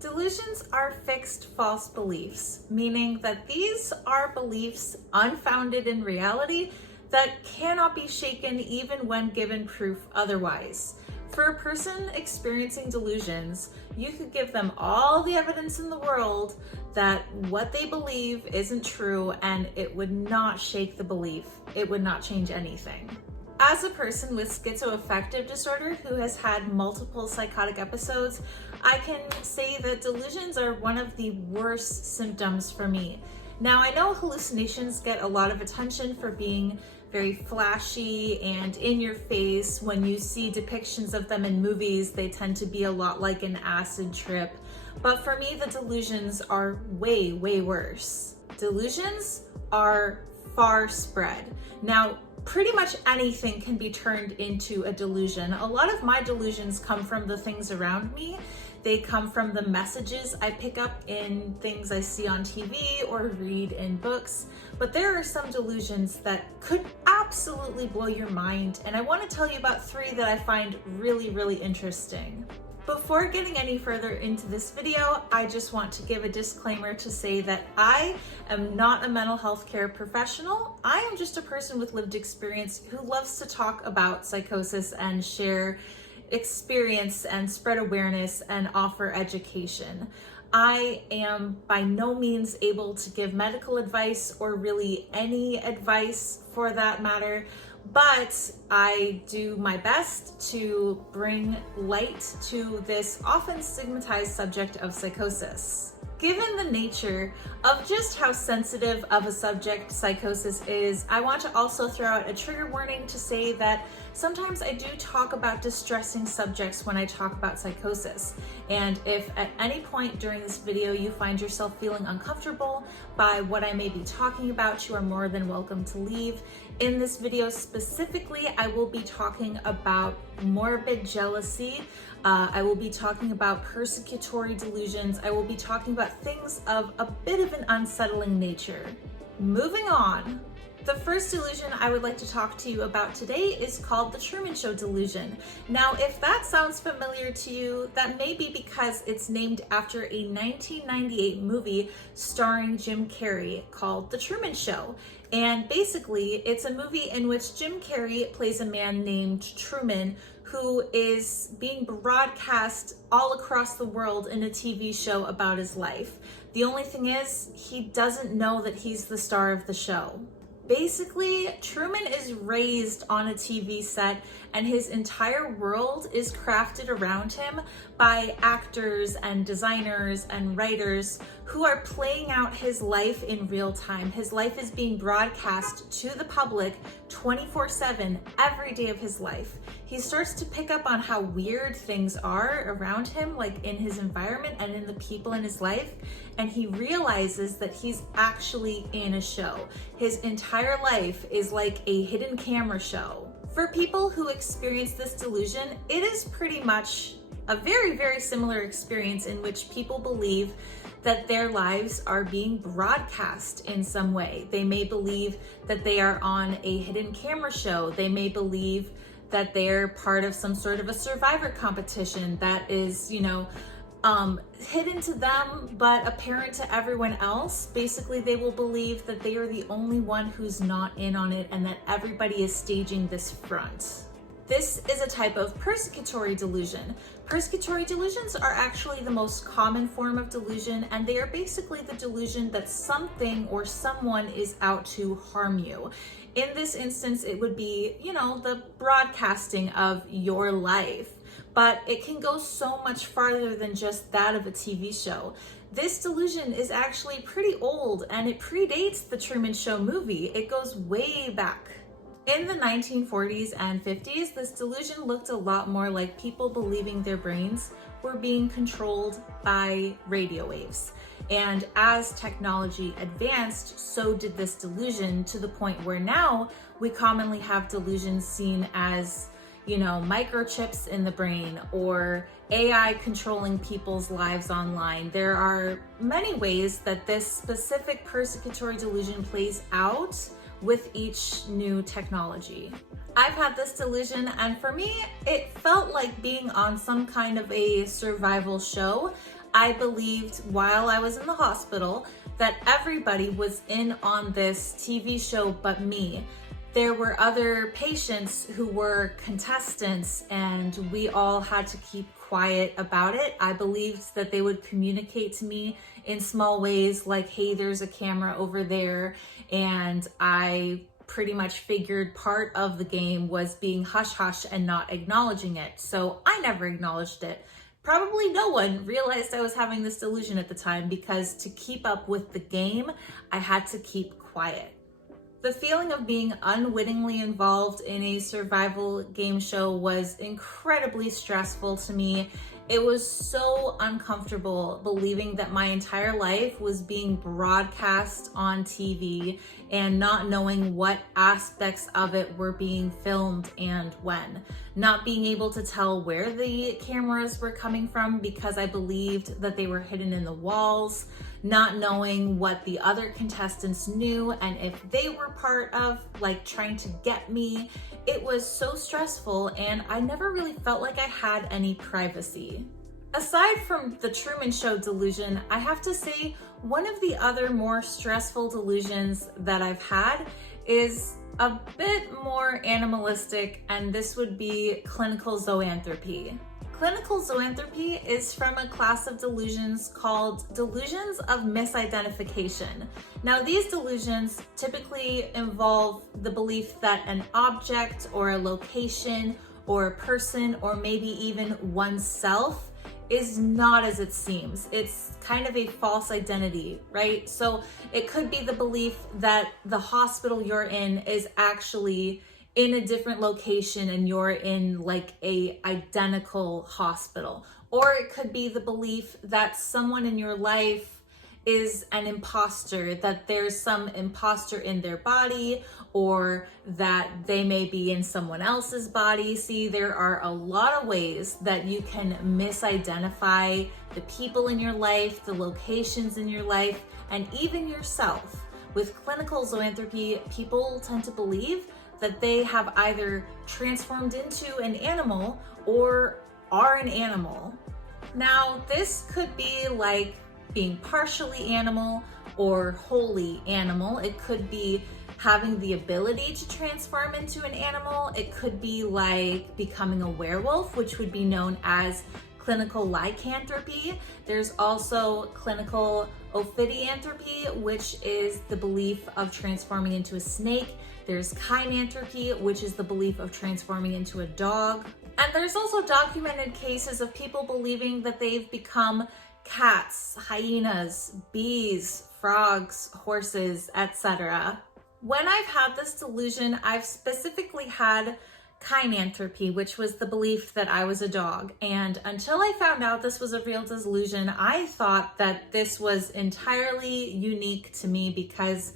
Delusions are fixed false beliefs, meaning that these are beliefs unfounded in reality that cannot be shaken even when given proof otherwise. For a person experiencing delusions, you could give them all the evidence in the world that what they believe isn't true, and it would not shake the belief. It would not change anything. As a person with schizoaffective disorder who has had multiple psychotic episodes, I can say that delusions are one of the worst symptoms for me. Now, I know hallucinations get a lot of attention for being very flashy and in your face. When you see depictions of them in movies, they tend to be a lot like an acid trip. But for me, the delusions are way, way worse. Delusions are far spread. Now, pretty much anything can be turned into a delusion. A lot of my delusions come from the things around me. They come from the messages I pick up in things I see on TV or read in books. But there are some delusions that could absolutely blow your mind, and I want to tell you about 3 that I find really, really interesting. Before getting any further into this video, I just want to give a disclaimer to say that I am not a mental health care professional. I am just a person with lived experience who loves to talk about psychosis and share experience and spread awareness and offer education. I am by no means able to give medical advice or really any advice for that matter, but I do my best to bring light to this often stigmatized subject of psychosis. Given the nature of just how sensitive of a subject psychosis is, I want to also throw out a trigger warning to say that sometimes I do talk about distressing subjects when I talk about psychosis. And if at any point during this video you find yourself feeling uncomfortable by what I may be talking about, you are more than welcome to leave. In this video specifically, I will be talking about morbid jealousy. I will be talking about persecutory delusions. I will be talking about things of a bit of an unsettling nature. Moving on. The first delusion I would like to talk to you about today is called the Truman Show delusion. Now, if that sounds familiar to you, that may be because it's named after a 1998 movie starring Jim Carrey called The Truman Show. And basically, it's a movie in which Jim Carrey plays a man named Truman who is being broadcast all across the world in a TV show about his life. The only thing is, he doesn't know that he's the star of the show. Basically, Truman is raised on a TV set and his entire world is crafted around him by actors and designers and writers who are playing out his life in real time. His life is being broadcast to the public 24/7 every day of his life. He starts to pick up on how weird things are around him, like in his environment and in the people in his life, and he realizes that he's actually in a show. His entire life is like a hidden camera show. For people who experience this delusion, it is pretty much a very, very similar experience in which people believe that their lives are being broadcast in some way. They may believe that they are on a hidden camera show. They may believe that they're part of some sort of a survivor competition that is, hidden to them, but apparent to everyone else. Basically, they will believe that they are the only one who's not in on it and that everybody is staging this front. This is a type of persecutory delusion. Persecutory delusions are actually the most common form of delusion, and they are basically the delusion that something or someone is out to harm you. In this instance, it would be, the broadcasting of your life. But it can go so much farther than just that of a TV show. This delusion is actually pretty old and it predates the Truman Show movie. It goes way back. In the 1940s and 50s, this delusion looked a lot more like people believing their brains were being controlled by radio waves. And as technology advanced, so did this delusion, to the point where now we commonly have delusions seen as microchips in the brain or AI controlling people's lives online. There are many ways that this specific persecutory delusion plays out with each new technology. I've had this delusion, and for me, it felt like being on some kind of a survival show. I believed while I was in the hospital that everybody was in on this TV show but me. There were other patients who were contestants and we all had to keep quiet about it. I believed that they would communicate to me in small ways like, hey, there's a camera over there. And I pretty much figured part of the game was being hush hush and not acknowledging it. So I never acknowledged it. Probably no one realized I was having this delusion at the time because to keep up with the game, I had to keep quiet. The feeling of being unwittingly involved in a survival game show was incredibly stressful to me. It was so uncomfortable believing that my entire life was being broadcast on TV and not knowing what aspects of it were being filmed and when. Not being able to tell where the cameras were coming from because I believed that they were hidden in the walls. Not knowing what the other contestants knew and if they were part of like trying to get me. It was so stressful and I never really felt like I had any privacy. Aside from the Truman Show delusion, I have to say one of the other more stressful delusions that I've had is a bit more animalistic, and this would be clinical zoanthropy. Clinical zoanthropy is from a class of delusions called delusions of misidentification. Now, these delusions typically involve the belief that an object or a location or a person or maybe even oneself is not as it seems. It's kind of a false identity, right? So it could be the belief that the hospital you're in is actually in a different location and you're in like a identical hospital. Or it could be the belief that someone in your life is an imposter, that there's some imposter in their body, or that they may be in someone else's body. See, there are a lot of ways that you can misidentify the people in your life, the locations in your life, and even yourself. With clinical zoanthropy, people tend to believe that they have either transformed into an animal or are an animal. Now, this could be like being partially animal or wholly animal. It could be having the ability to transform into an animal. It could be like becoming a werewolf, which would be known as clinical lycanthropy. There's also clinical ophidianthropy, which is the belief of transforming into a snake. There's kynanthropy, which is the belief of transforming into a dog. And there's also documented cases of people believing that they've become cats, hyenas, bees, frogs, horses, etc. When I've had this delusion, I've specifically had kynanthropy, which was the belief that I was a dog. And until I found out this was a real delusion, I thought that this was entirely unique to me because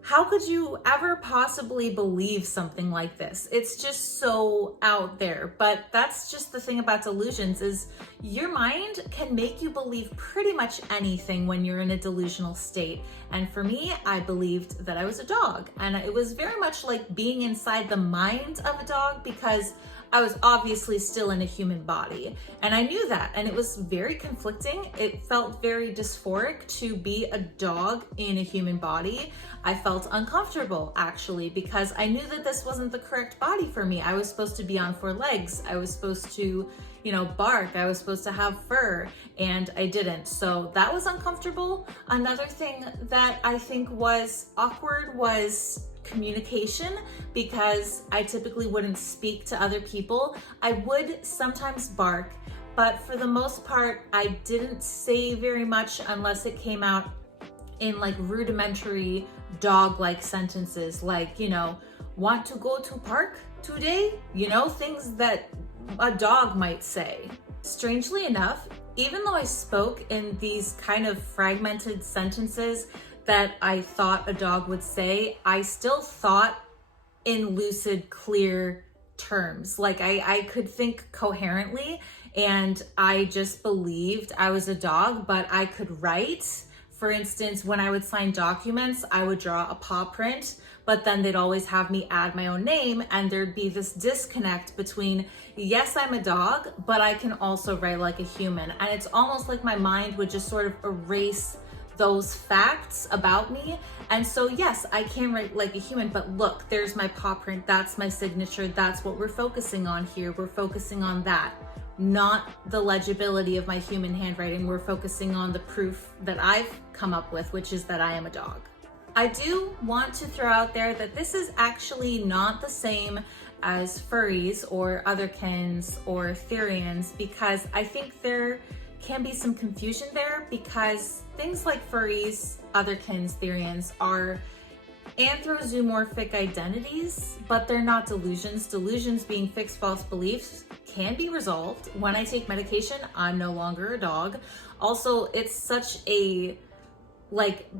how could you ever possibly believe something like this? It's just so out there. But that's just the thing about delusions is your mind can make you believe pretty much anything when you're in a delusional state. And for me, I believed that I was a dog. And it was very much like being inside the mind of a dog because I was obviously still in a human body. And I knew that, and it was very conflicting. It felt very dysphoric to be a dog in a human body. I felt uncomfortable actually because I knew that this wasn't the correct body for me. I was supposed to be on 4 legs. I was supposed to, bark. I was supposed to have fur, and I didn't. So that was uncomfortable. Another thing that I think was awkward was communication because I typically wouldn't speak to other people. I would sometimes bark, but for the most part, I didn't say very much unless it came out in like rudimentary dog-like sentences like, want to go to park today? Things that a dog might say. Strangely enough, even though I spoke in these kind of fragmented sentences that I thought a dog would say, I still thought in lucid, clear terms. Like I could think coherently, and I just believed I was a dog, but I could write For instance, when I would sign documents, I would draw a paw print, but then they'd always have me add my own name, and there'd be this disconnect between, yes, I'm a dog, but I can also write like a human. And it's almost like my mind would just sort of erase those facts about me. And so yes, I can write like a human, but look, there's my paw print, that's my signature, that's what we're focusing on here. We're focusing on that, not the legibility of my human handwriting. We're focusing on the proof that I've come up with, which is that I am a dog. I do want to throw out there that this is actually not the same as furries or otherkins or therians, because I think there can be some confusion there, because things like furries, otherkins, therians are anthrozoomorphic identities, but they're not delusions. Delusions, being fixed false beliefs, can be resolved. When I take medication, I'm no longer a dog. Also, it's such a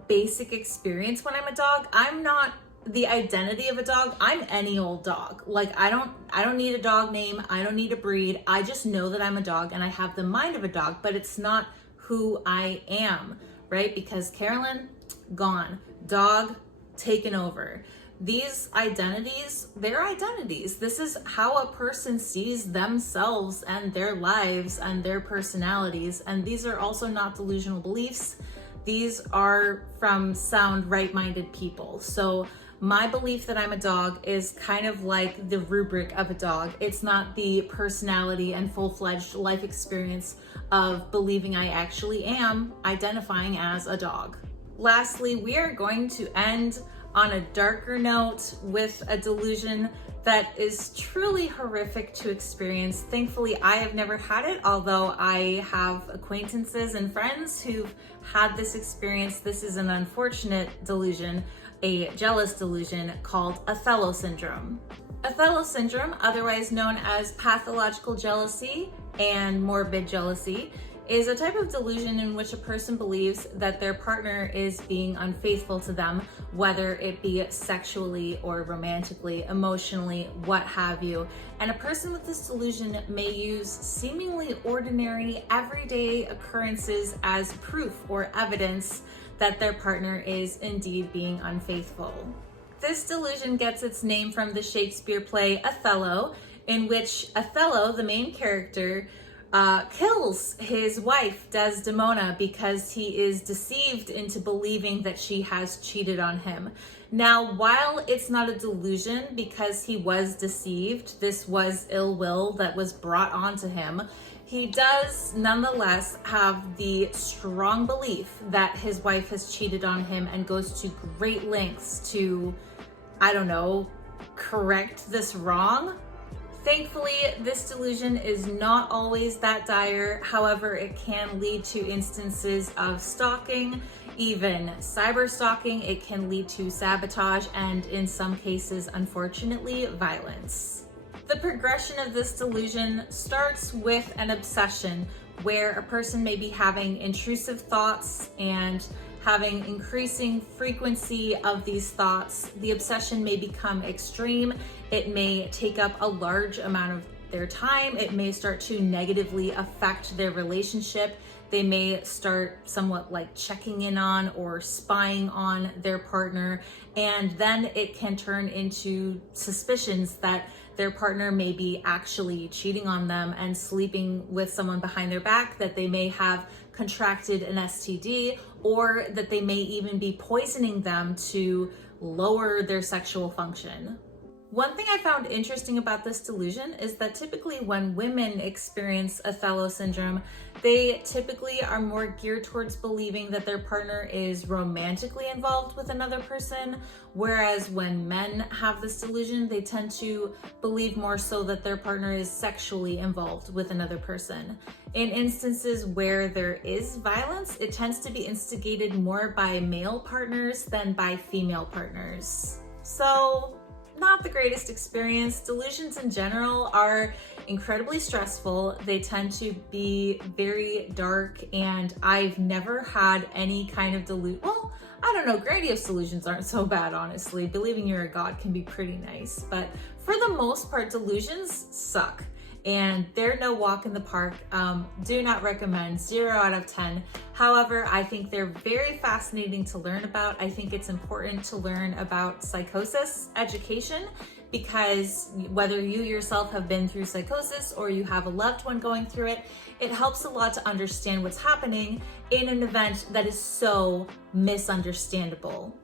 basic experience when I'm a dog. I'm not the identity of a dog. I'm any old dog. I don't need a dog name. I don't need a breed. I just know that I'm a dog and I have the mind of a dog, but it's not who I am, right? Because Carolyn, gone. Dog, taken over. These identities, they're identities. This is how a person sees themselves and their lives and their personalities. And these are also not delusional beliefs. These are from sound, right-minded people. So my belief that I'm a dog is kind of like the rubric of a dog. It's not the personality and full-fledged life experience of believing I actually am identifying as a dog. Lastly, we are going to end on a darker note with a delusion that is truly horrific to experience. Thankfully, I have never had it, although I have acquaintances and friends who've had this experience. This is an unfortunate delusion, a jealous delusion called Othello syndrome. Othello syndrome, otherwise known as pathological jealousy and morbid jealousy, is a type of delusion in which a person believes that their partner is being unfaithful to them, whether it be sexually or romantically, emotionally, what have you. And a person with this delusion may use seemingly ordinary, everyday occurrences as proof or evidence that their partner is indeed being unfaithful. This delusion gets its name from the Shakespeare play Othello, in which Othello, the main character, kills his wife Desdemona because he is deceived into believing that she has cheated on him. Now, while it's not a delusion because he was deceived, this was ill will that was brought onto him, he does nonetheless have the strong belief that his wife has cheated on him and goes to great lengths to, correct this wrong. Thankfully, this delusion is not always that dire. However, it can lead to instances of stalking, even cyber stalking. It can lead to sabotage and, in some cases, unfortunately, violence. The progression of this delusion starts with an obsession where a person may be having intrusive thoughts and having increasing frequency of these thoughts. The obsession may become extreme. It may take up a large amount of their time. It may start to negatively affect their relationship. They may start somewhat checking in on or spying on their partner. And then it can turn into suspicions that their partner may be actually cheating on them and sleeping with someone behind their back, that they may have contracted an STD, or that they may even be poisoning them to lower their sexual function. One thing I found interesting about this delusion is that typically when women experience Othello syndrome, they typically are more geared towards believing that their partner is romantically involved with another person, whereas when men have this delusion, they tend to believe more so that their partner is sexually involved with another person. In instances where there is violence, it tends to be instigated more by male partners than by female partners. So, not the greatest experience. Delusions in general are incredibly stressful. They tend to be very dark, and I've never had any kind of delusion. Well, I don't know, grandiose delusions aren't so bad, honestly. Believing you're a god can be pretty nice, but for the most part, delusions suck. and they're no walk in the park. Do not recommend, 0 out of 10. However, I think they're very fascinating to learn about. I think it's important to learn about psychosis education, because whether you yourself have been through psychosis or you have a loved one going through it, it helps a lot to understand what's happening in an event that is so misunderstandable.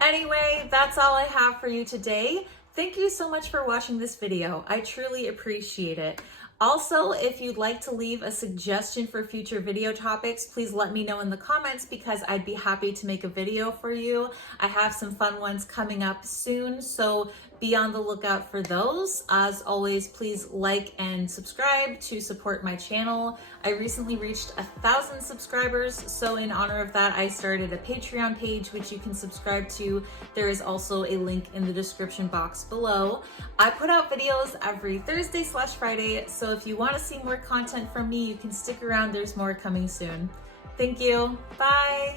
Anyway, that's all I have for you today. Thank you so much for watching this video. I truly appreciate it. Also, if you'd like to leave a suggestion for future video topics, please let me know in the comments, because I'd be happy to make a video for you. I have some fun ones coming up soon, so be on the lookout for those. As always, please like and subscribe to support my channel. I recently reached 1,000 subscribers, so in honor of that, I started a Patreon page which you can subscribe to. There is also a link in the description box below. I put out videos every Thursday/Friday, so if you want to see more content from me, you can stick around. There's more coming soon. Thank you. Bye.